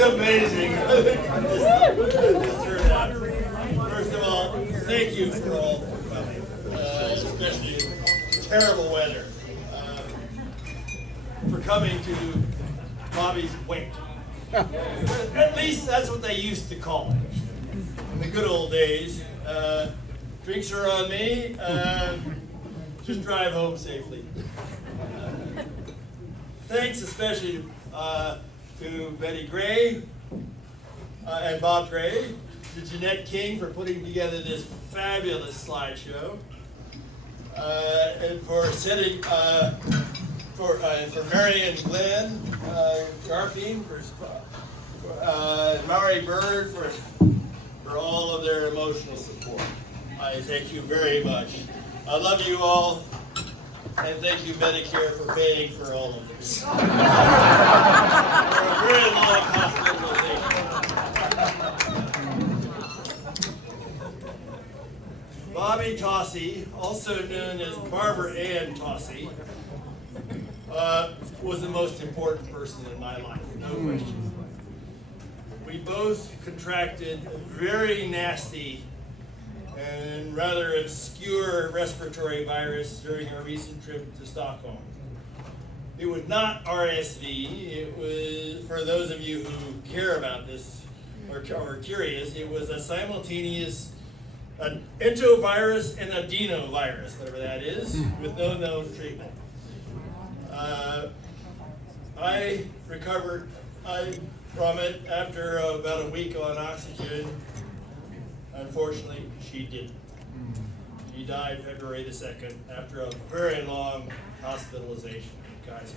amazing. This turnout. First of all, thank you for all for coming, especially in terrible weather, for coming to Bobbi's wake. At least that's what they used to call it in the good old days. Drinks are on me. Just drive home safely. Thanks especially to Betty Gray and Bob Gray, to Jeanette King for putting together this fabulous slideshow, and for setting for Mary and Glenn Garfien, for Maury Bird for all of their emotional support. I thank you very much. I love you all, and thank you Medicare for paying for all of this. For a very long hospitalization. Bobbi Tosse, also known as Barbara Ann Tosse, was the most important person in my life, no question. We both contracted a very nasty and rather obscure respiratory virus during our recent trip to Stockholm. It was not RSV. It was, for those of you who care about this or are curious, it was a simultaneous an entovirus and adenovirus, whatever that is, with no known treatment. I recovered from it after about a week on oxygen. Unfortunately, she didn't. She died February the 2nd after a very long hospitalization. Guys,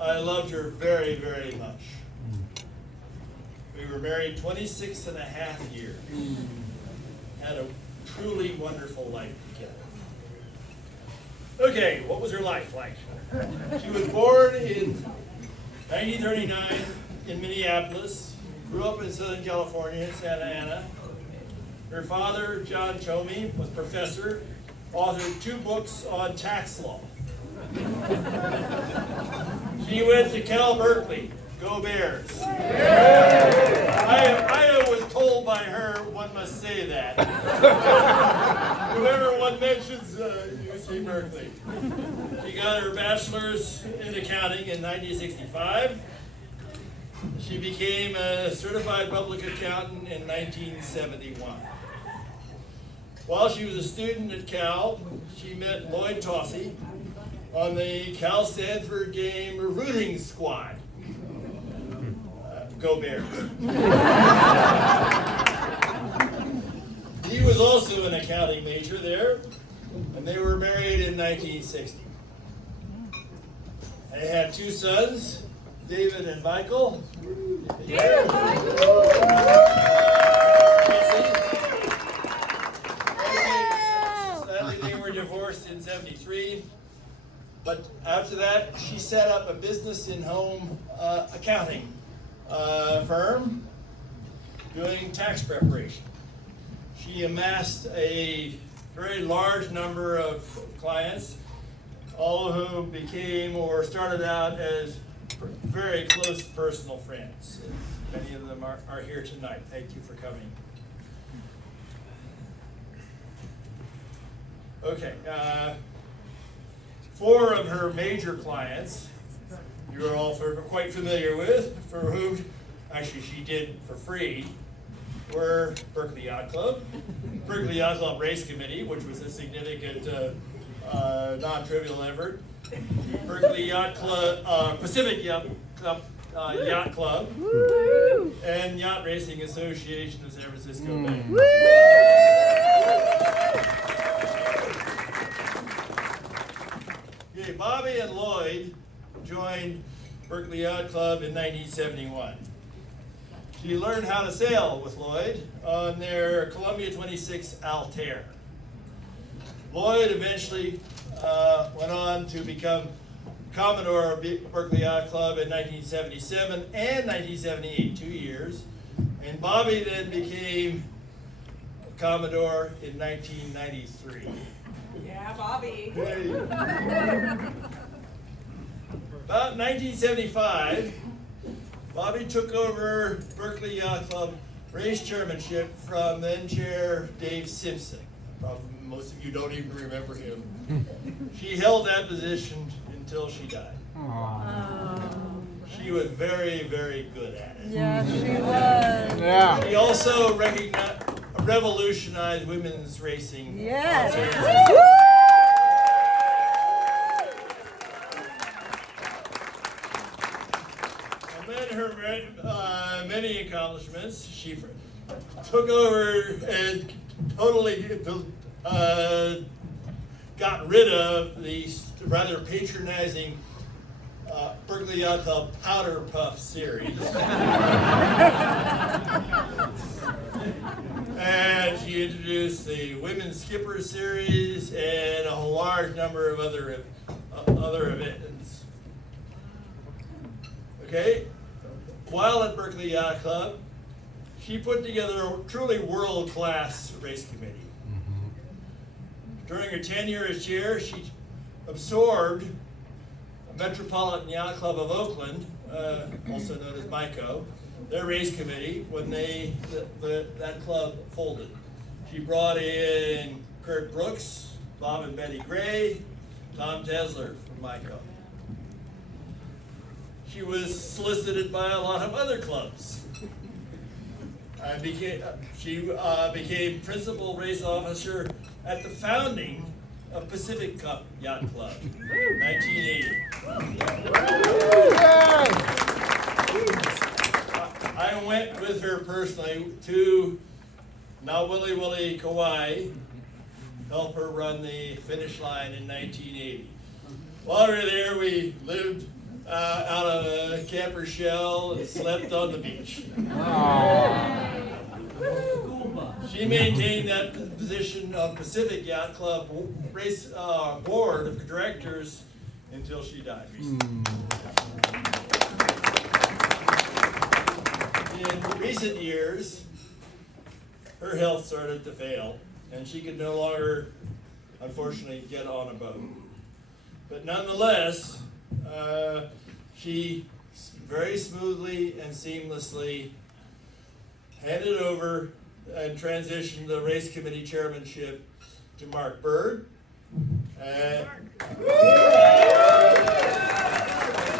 I loved her very, very much. We were married 26 and a half years. Had a truly wonderful life together. Okay, what was her life like? She was born in 1939 in Minneapolis, grew up in Southern California, Santa Ana. Her father, John Chomey, was professor, authored 2 books on tax law. She went to Berkeley. Go Bears. I was told by her one must say that. Whoever one mentions UC Berkeley. She got her bachelor's in accounting in 1965. She became a certified public accountant in 1971. While she was a student at Cal, she met Lloyd Tosse on the Cal Stanford game rooting squad. Go Bears. He was also an accounting major there, and they were married in 1960. They had 2 sons, David and Michael. David, Sadly, they were divorced in 73. But after that, she set up a business in home accounting firm doing tax preparation. She amassed a very large number of clients, all of whom became or started out as very close personal friends. Many of them are here tonight. Thank you for coming. Okay, 4 of her major clients you're all quite familiar with, for whom actually she did for free, were Berkeley Yacht Club, Berkeley Yacht Club Race Committee, which was a significant non-trivial effort, Berkeley Yacht Club, Pacific Yacht Club, and Yacht Racing Association of San Francisco Bay. Okay, Bobbi and Lloyd joined Berkeley Yacht Club in 1971. She learned how to sail with Lloyd on their Columbia 26 Altair. Lloyd eventually went on to become Commodore of Berkeley Yacht Club in 1977 and 1978, 2 years. And Bobbi then became Commodore in 1993. Yeah, Bobbi. Hey. About 1975, Bobbi took over Berkeley Yacht Club race chairmanship from then chair Dave Simpson. Probably most of you don't even remember him. She held that position until she died. She was very, very good at it. Yeah, she was. Yeah. She also revolutionized women's racing. Yes. Amid her many accomplishments, she took over and totally got rid of the rather patronizing Berkeley Yacht Club Powder Puff series. And she introduced the Women's Skipper series and a large number of other events. Okay, while at Berkeley Yacht Club, she put together a truly world-class race committee. During her tenure as chair, she absorbed Metropolitan Yacht Club of Oakland, also known as MICO, their race committee when that club folded. She brought in Kurt Brooks, Bob and Betty Gray, Tom Tesler from MICO. She was solicited by a lot of other clubs. She became principal race officer at the founding of Pacific Cup Yacht Club, 1980. I went with her personally to Willy Willy, Kauai, help her run the finish line in 1980. While we were there, we lived out of a camper shell and slept on the beach. She maintained that position of Pacific Yacht Club race board of directors until she died recently. In recent years, her health started to fail, and she could no longer, unfortunately, get on a boat. But nonetheless, she very smoothly and seamlessly handed over and transitioned the race committee chairmanship to Mark Bird. And thank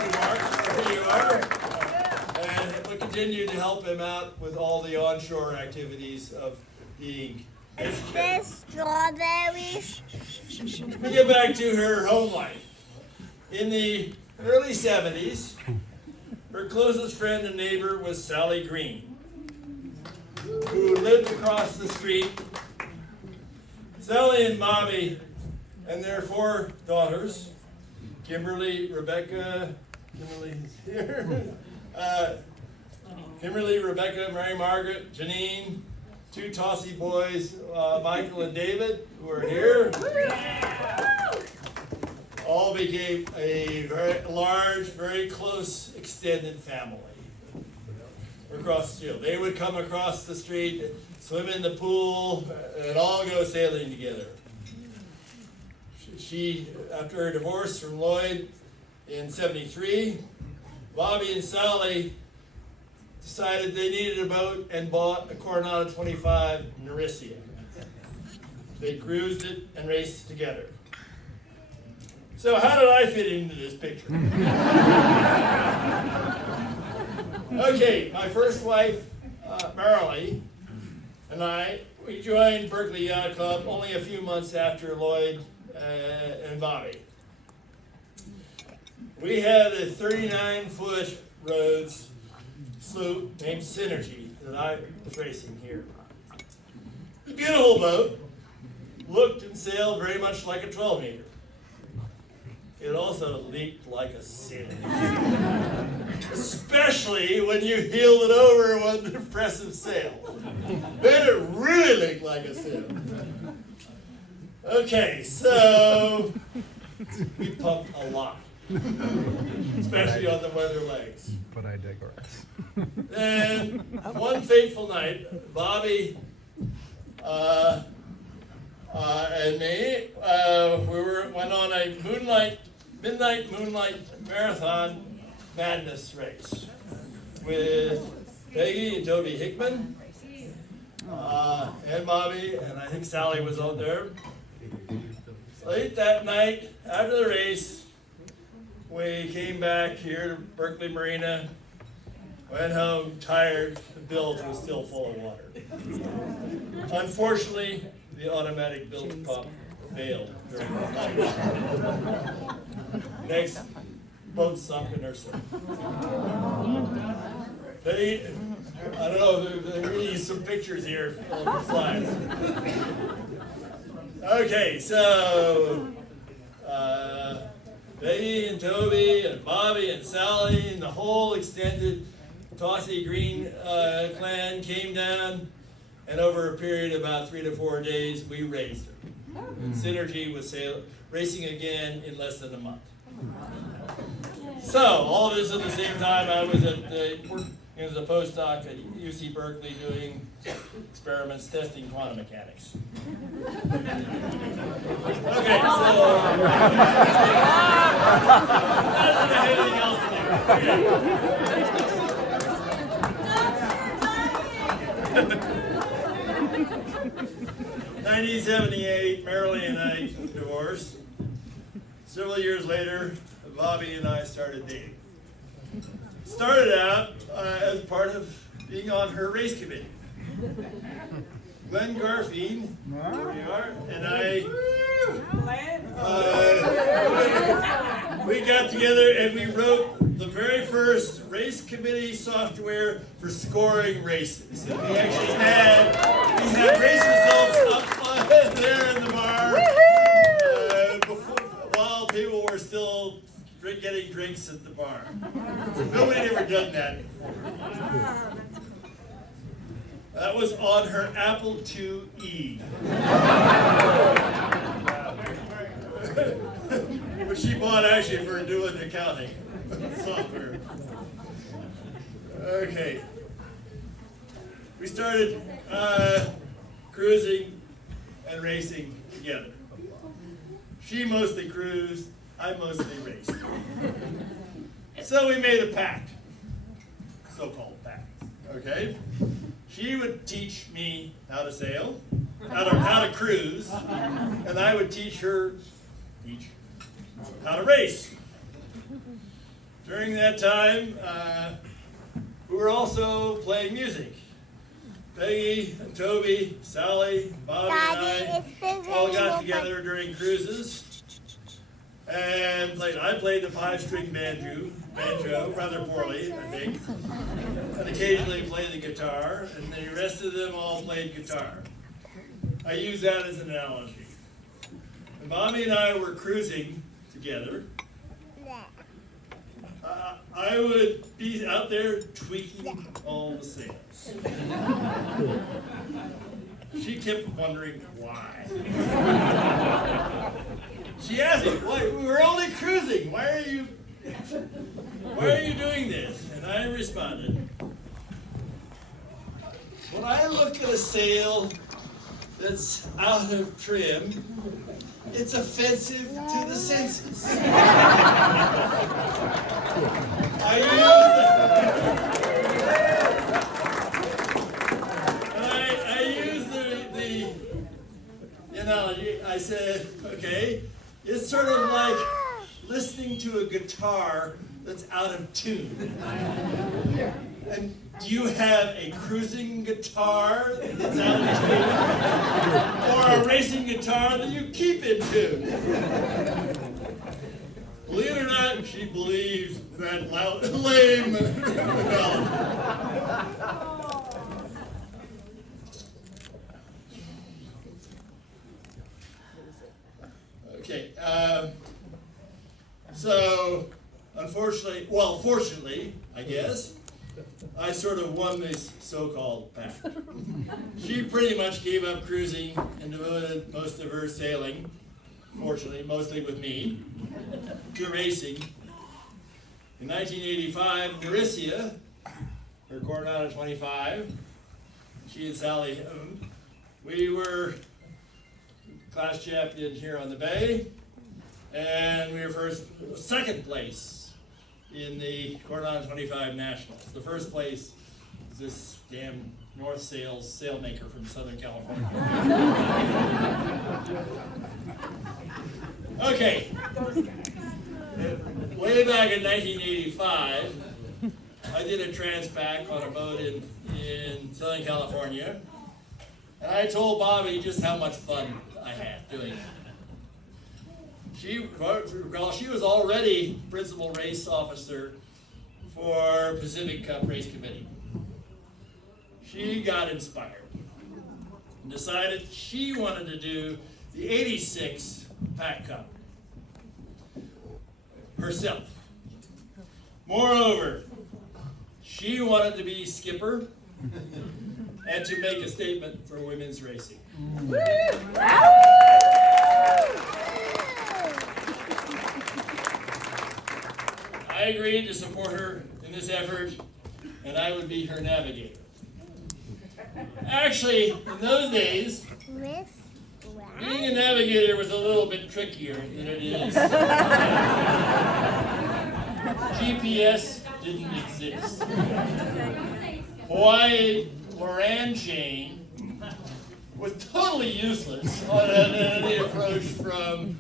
you, Mark. There you are. And we continue to help him out with all the onshore activities of being. Is this strawberries? We get back to her home life. In the early 70s, her closest friend and neighbor was Sally Green, who lived across the street. Sally and Bobbi and their 4 daughters, Kimberly, Rebecca, Mary Margaret, Janine, 2 Tosse boys, Michael and David, who are here, all became a very large, very close, extended family across the street. They would come across the street, swim in the pool, and all go sailing together. She, after her divorce from Lloyd in '73, Bobbi and Sally decided they needed a boat and bought a Coronado 25 Nerissia. They cruised it and raced together. So how did I fit into this picture? Okay, my first wife, Marilee, and we joined Berkeley Yacht Club only a few months after Lloyd and Bobbi. We had a 39-foot Rhodes sloop named Synergy that I was racing here. It was a beautiful boat, looked and sailed very much like a 12-meter. It also leaked like a sieve, especially when you heeled it over one impressive sail. Then it really leaked like a sieve. Okay, so we pumped a lot, especially on the weather legs. But I digress. Then one fateful night, Bobbi and me, went on a midnight moonlight marathon madness race. with Peggy and Toby Hickman, and Bobby, and I think Sally was out there. Late that night, after the race, we came back here to Berkeley Marina, went home tired, the bilge was still full of water. Unfortunately, the automatic bilge pump failed during the night. Next, boat sunk in her sleep. I don't know, there really is some pictures here on the slides. Okay, so Peggy and Toby and Bobby and Sally and the whole extended Tosse Green clan came down, and over a period of about 3 to 4 days, we raised her. And Synergy was racing again in less than a month. So, all this at the same time, I was as a postdoc at UC Berkeley doing experiments testing quantum mechanics. Okay, so I don't have anything else to do. 1978, Marilyn and I divorced. Several years later, Bobby and I started dating. Started out as part of being on her race committee. Glenn Garfield, here we are, and I, we got together and we wrote the very first race committee software for scoring races. And we actually had race results up there in the bar while people were still getting drinks at the bar. Nobody had ever done that before. That was on her Apple IIe. Which she bought actually for doing accounting software. Okay. We started cruising and racing together. She mostly cruised, I mostly raced. So we made a pact, so-called pact, okay? She would teach me how to sail, how to cruise, and I would teach her how to race. During that time, we were also playing music. Peggy and Toby, Sally, Bobby, and I all got together during cruises and played. I played the 5-string banjo rather poorly, I think, and occasionally played the guitar, and the rest of them all played guitar. I use that as an analogy. And Bobby and I were cruising together. I would be out there tweaking all the sails. She kept wondering why. She asked me, "Why? We were only cruising. Why are you doing this?" And I responded, "When I look at a sail that's out of trim, it's offensive to the senses." I used the analogy. I said, okay, it's sort of like listening to a guitar that's out of tune. And do you have a cruising guitar that's out of tune? Or a racing guitar that you keep in tune? Believe it or not, she believes that lame analogy. Okay, so fortunately, I guess, I sort of won this so-called pact. She pretty much gave up cruising and devoted most of her sailing, fortunately, mostly with me, to racing. In 1985, Mauricia, her Coronado 25, she and Sally, we were class champions here on the bay, and we were second place in the Cordon 25 Nationals. The first place is this damn North Sails sailmaker from Southern California. Okay. Way back in 1985, I did a transpac on a boat in Southern California, and I told Bobbi just how much fun I had doing it. She was already principal race officer for Pacific Cup Race Committee. She got inspired and decided she wanted to do the 86 Pac Cup herself. Moreover, she wanted to be skipper and to make a statement for women's racing. I agreed to support her in this effort, and I would be her navigator. Actually, in those days, being a navigator was a little bit trickier than it is. GPS didn't exist. Hawaii Moran chain was totally useless on any approach from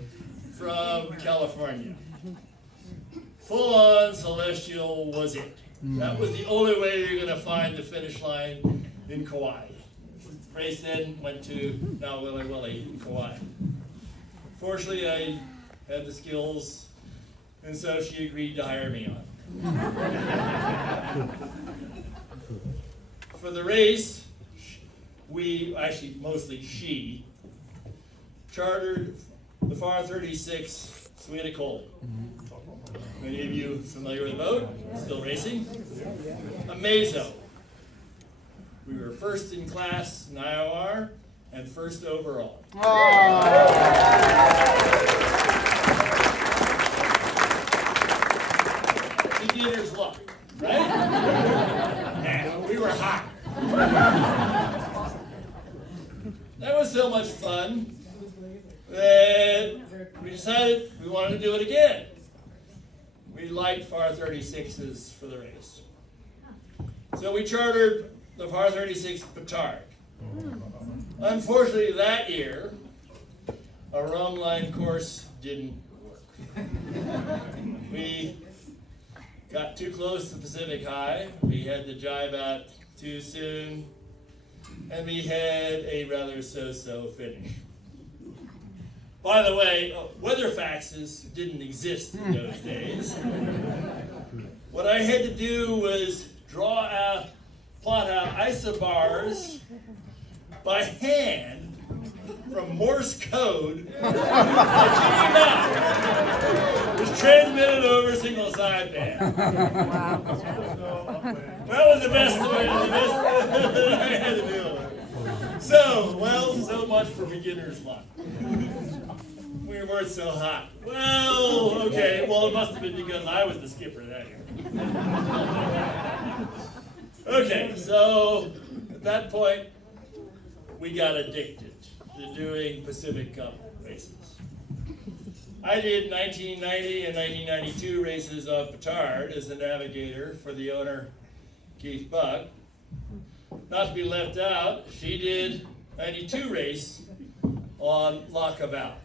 California. Full-on celestial was it. That was the only way you're going to find the finish line in Kauai. The race then went to now Willy Willy in Kauai. Fortunately, I had the skills, and so she agreed to hire me on. For the race, mostly she, chartered the FAR 36 Sweeticoli. Many of you familiar with the boat? Still racing? Amazo. We were first in class in IOR and first overall. Beginner's luck, right? Yeah, we were hot. That was so much fun that we decided we wanted to do it again. We liked FAR 36s for the race. So we chartered the FAR 36 Petard. Unfortunately, that year, a rum line course didn't work. We got too close to Pacific High, we had to jibe out too soon, and we had a rather so-so finish. By the way, weather faxes didn't exist in those days. What I had to do was plot out isobars by hand from Morse code. I kid you not. It was transmitted over single sideband. That was the best way. The best I had to deal with. So much for beginner's luck. We weren't so hot. Well, okay. Well, it must have been because I was the skipper that year. Okay, so at that point, we got addicted to doing Pacific Cup races. I did 1990 and 1992 races on Petard as the navigator for the owner, Keith Buck. Not to be left out, she did 92 race on La Cabal.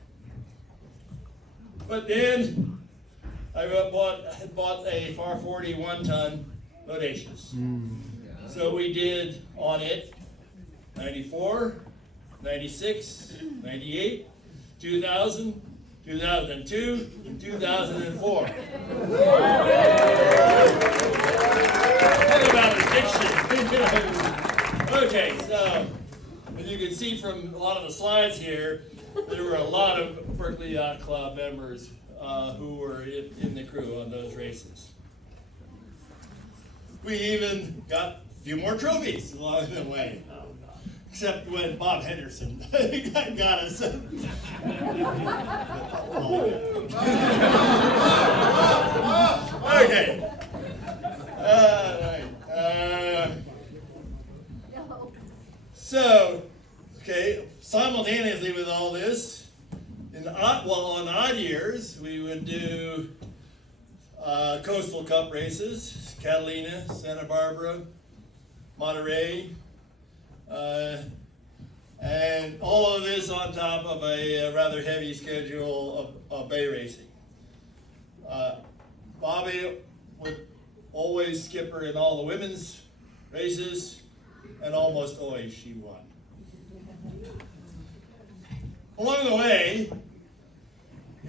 But then I had bought a FAR 40 1-ton Audacious. So we did on it 94, 96, 98, 2000, 2002, and 2004. Talk about addiction. Okay, so as you can see from a lot of the slides here, there were a lot of Berkeley Yacht Club members who were in the crew on those races. We even got a few more trophies along the way, except when Bob Henderson got us. Okay. Simultaneously with all this, on odd years, we would do Coastal Cup races, Catalina, Santa Barbara, Monterey, and all of this on top of a rather heavy schedule of bay racing. Bobbi would always skipper in all the women's races, and almost always she won. Along the way,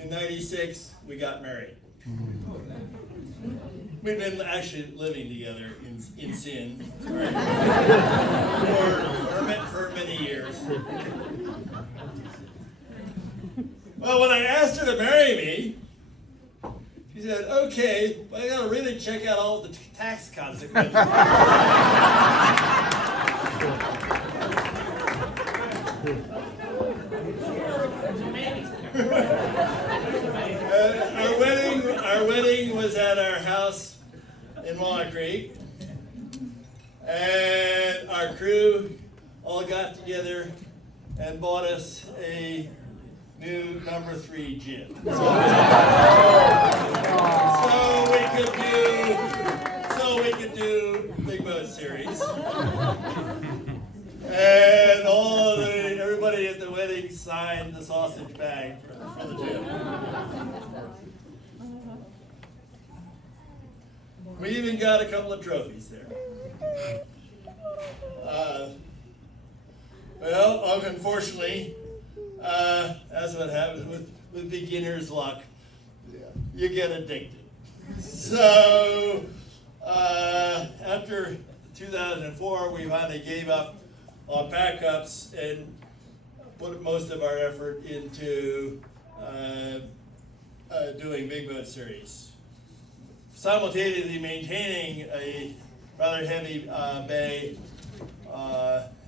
in '96, we got married. We've been actually living together in sin for many years. Well, when I asked her to marry me, she said, okay, but I gotta really check out all the tax consequences. Our wedding was at our house in Walnut Creek, and our crew all got together and bought us a new number 3 gin. So we could do Big Boat Series. And everybody at the wedding signed the sausage bag for the gin. We even got a couple of trophies there. Well, unfortunately, that's what happens with beginner's luck. You get addicted. So, after 2004, we finally gave up on backups and put most of our effort into doing Big Boat Series, simultaneously maintaining a rather heavy bay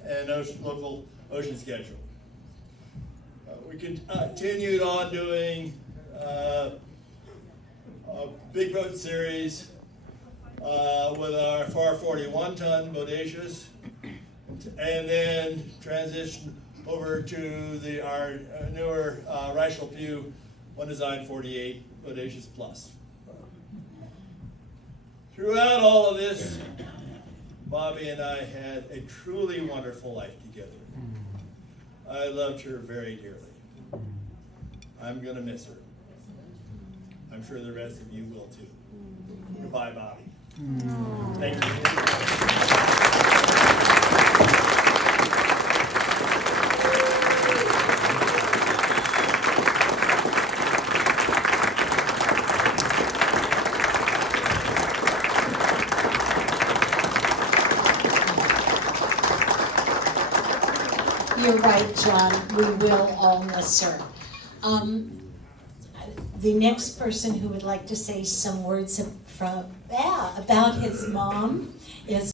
and local ocean schedule. We continued on doing Big Boat Series with our 41-ton bodacious, and then transitioned over to our newer Reichel Pugh One Design 48 Bodacious Plus. Throughout all of this, Bobbi and I had a truly wonderful life together. I loved her very dearly. I'm going to miss her. I'm sure the rest of you will too. Goodbye, Bobbi. Thank you. You're right, John. We will all miss her. The next person who would like to say some words about his mom is